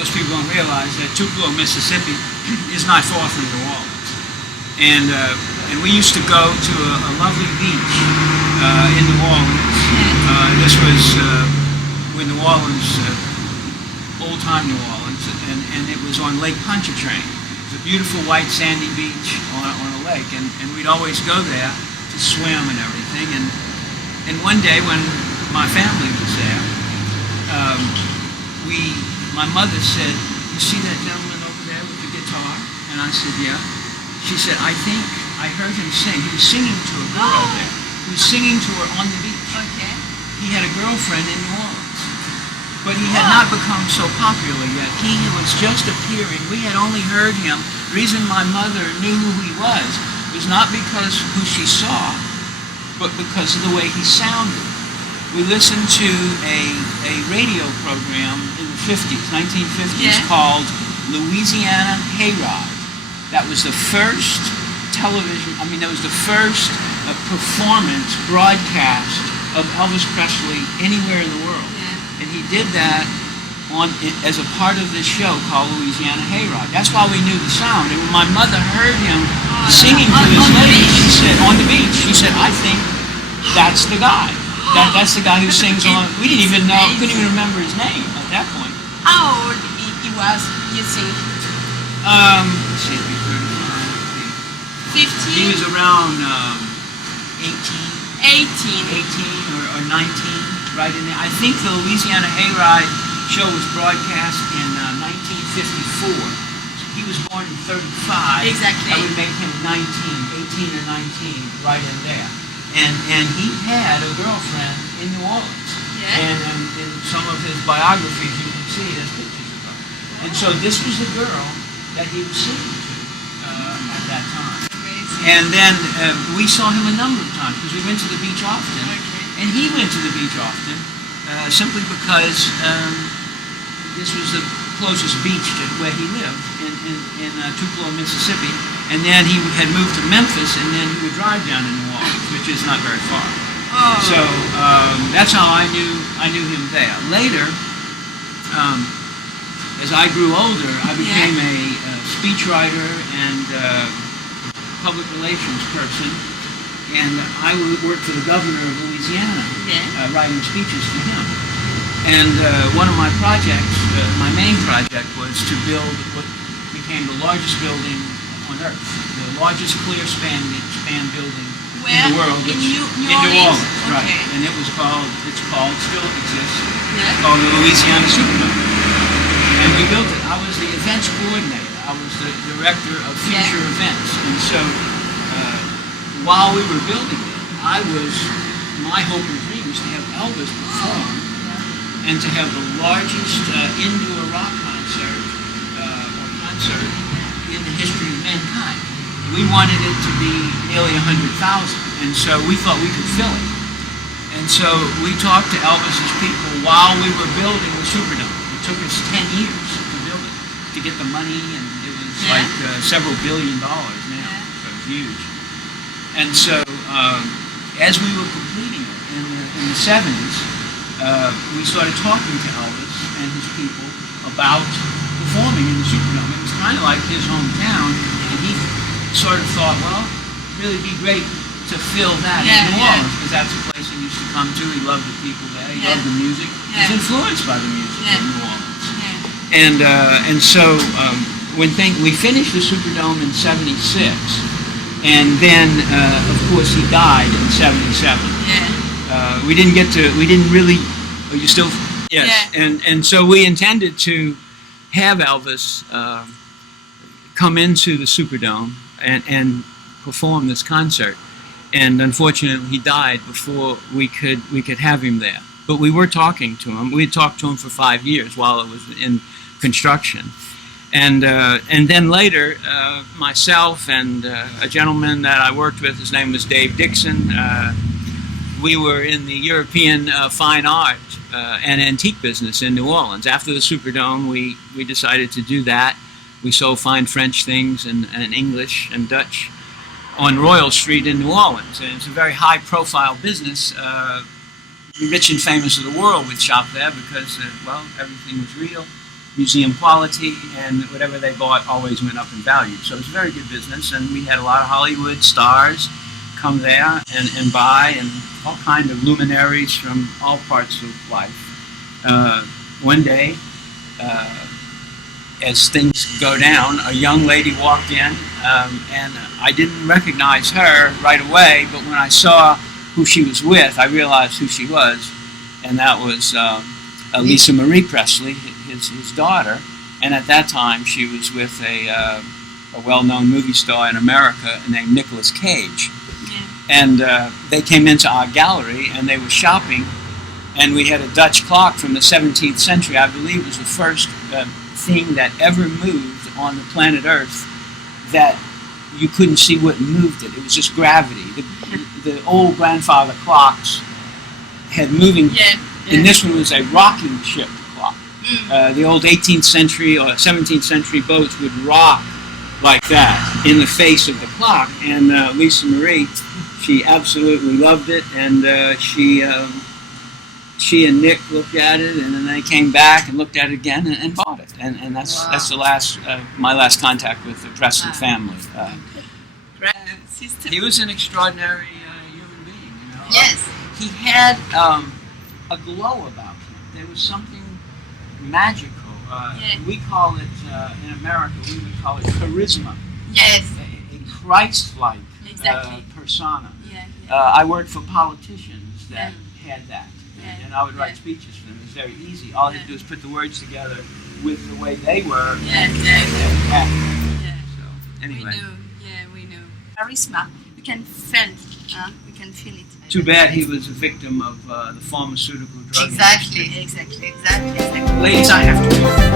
most people don't realize that Tupelo, Mississippi is not far from New Orleans. And we used to go to a lovely beach in New Orleans. This was when New Orleans, old-time New Orleans, and it was on Lake Pontchartrain. It was a beautiful white sandy beach on a lake, and we'd always go there to swim and everything. And one day when my family was there, my mother said, "You see that gentleman over there with the guitar?" And I said, "Yeah." She said, "I think I heard him sing." He was singing to a girl there. He was singing to her on the beach. Okay. He had a girlfriend in New Orleans, but he had not become so popular yet. He was just appearing. We had only heard him. The reason my mother knew who he was not because who she saw, but because of the way he sounded. We listened to a radio program in the 50s, 1950s, called Louisiana Hayride. That was the first that was the first performance broadcast of Elvis Presley anywhere in the world. And he did that as a part of this show called Louisiana Hayride. That's why we knew the sound. And when my mother heard him singing to this lady, she said, on the beach, she said, "I think that's the guy. That's the guy who sings on." We didn't even know, couldn't even remember his name at that point. How old he was, you think? Let's see, 15? He was around 18. 18 or 19, right in there. I think the Louisiana Hayride show was broadcast in 1954. He was born in 35. Exactly. That would make him 18 or 19, right in there. And he had a girlfriend in New Orleans. Yeah. And in some of his biographies, you can see his pictures of her. And so this was the girl that he was singing to at that time. And then we saw him a number of times because we went to the beach often. Okay. And he went to the beach often simply because this was the closest beach to where he lived in Tupelo, Mississippi. And then he had moved to Memphis, and then he would drive down to New Orleans, which is not very far. Oh. So that's how I knew him there. Later, as I grew older, I became a speechwriter and public relations person, and I worked for the governor of Louisiana, writing speeches for him. And one of my projects, my main project, was to build what became the largest building on Earth, the largest clear span building in the world. In New Orleans, okay. Right? And it's called, still exists, called the Louisiana Superdome. And we built it. I was the events coordinator. I was the director of future events. And so while we were building it, my hope and dream was to have Elvis perform and to have the largest indoor rock concert in the history of mankind. We wanted it to be nearly 100,000, and so we thought we could fill it. And so we talked to Elvis's people while we were building the Superdome. It took us 10 years to build it, to get the money, and it was like several $1 billion now, so it was huge. And so as we were completing it in the 70s, we started talking to Elvis and his people about performing in the Superdome. It was kind of like his hometown, and he sort of thought, well, it'd really be great to fill that in New Orleans, because that's a place he used to come to. He loved the people there. He loved the music. He was influenced by the music of New Orleans. And so when we finished the Superdome in '76, and then of course he died in '77. We didn't really. Oh, you still? Yes. And so we intended to have Elvis come into the Superdome and perform this concert. And unfortunately, he died before we could have him there. But we were talking to him. We had talked to him for 5 years while it was in construction. And then later, myself and a gentleman that I worked with, his name was Dave Dixon, we were in the European fine art and antique business in New Orleans. After the Superdome, we decided to do that. We sold fine French things and English and Dutch on Royal Street in New Orleans. And it's a very high-profile business. The rich and famous of the world would shop there because, well, everything was real. museum quality, and whatever they bought always went up in value. So it was a very good business, and we had a lot of Hollywood stars come there and buy, and all kind of luminaries from all parts of life. One day, as things go down, a young lady walked in, and I didn't recognize her right away, but when I saw who she was with, I realized who she was, and that was Lisa Marie Presley, his daughter, and at that time she was with a well-known movie star in America named Nicolas Cage. And they came into our gallery and they were shopping, and we had a Dutch clock from the 17th century. I believe it was the first thing that ever moved on the planet Earth that you couldn't see what moved it. It was just gravity. The old grandfather clocks had moving, and this one was a rocking ship clock. The old 18th century or 17th century boats would rock like that in the face of the clock, and Lisa Marie, she absolutely loved it, and she and Nick looked at it, and then they came back and looked at it again and bought it, and that's the last my last contact with the Presley family. He was an extraordinary human being. You know? Yes. He had a glow about him. There was something magical. We call it in America. We would call it charisma. Yes. A Christ-like persona. I worked for politicians that had that, and I would write speeches for them. It was very easy. All I had to do was put the words together with the way they were. So anyway, we know. Charisma, we can feel it. We can feel it. Too bad he was a victim of the pharmaceutical drug industry. Exactly. Ladies, I have to go.